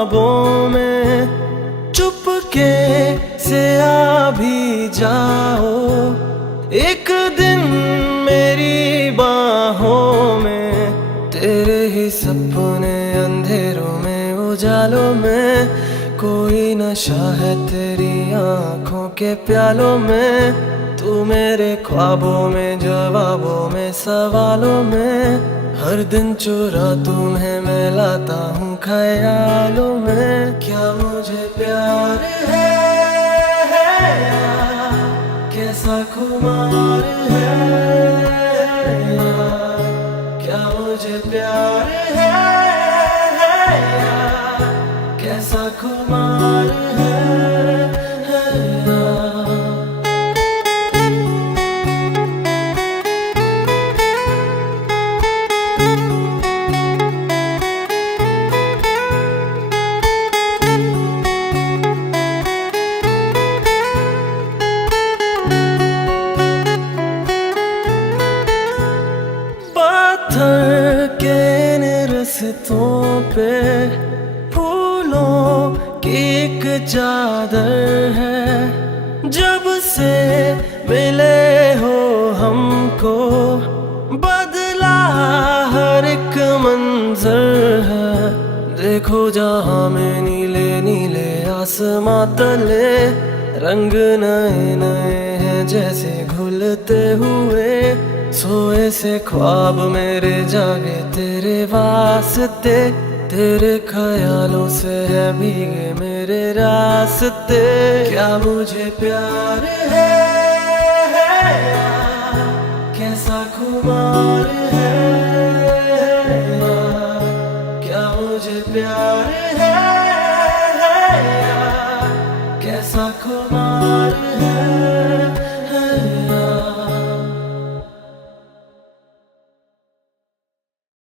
ख्वाबों में चुपके से आ भी जाओ। एक दिन मेरी बाहों में तेरे ही सपने अंधेरों में उजालों में। कोई नशा है तेरी आंखों के प्यालों में। तू मेरे ख्वाबों में, जवाबों में, सवालों में। हर दिन चुरा तुम्हें मैं लाता हूँ ख्यालों में। क्या मुझे प्यार है यार, कैसा खुमार है यार। क्या मुझे प्यार है यार, कैसा खुमार है यार। पत्थर के इन रस्तों पे फूलों की एक चादर है। जब से मिले हो हमको बदला हर एक मंजर है। देखो जहाँ में नीले नीले आसमां तले रंग नए नए हैं जैसे घुलते हुए। सोए से ख्वाब मेरे जागे तेरे वास्ते। तेरे ख्यालों से है भीगे मेरे रास्ते। क्या मुझे प्यार है यार, कैसा खुमार है यार। क्या मुझे प्यार है यार, कैसा खुमार है।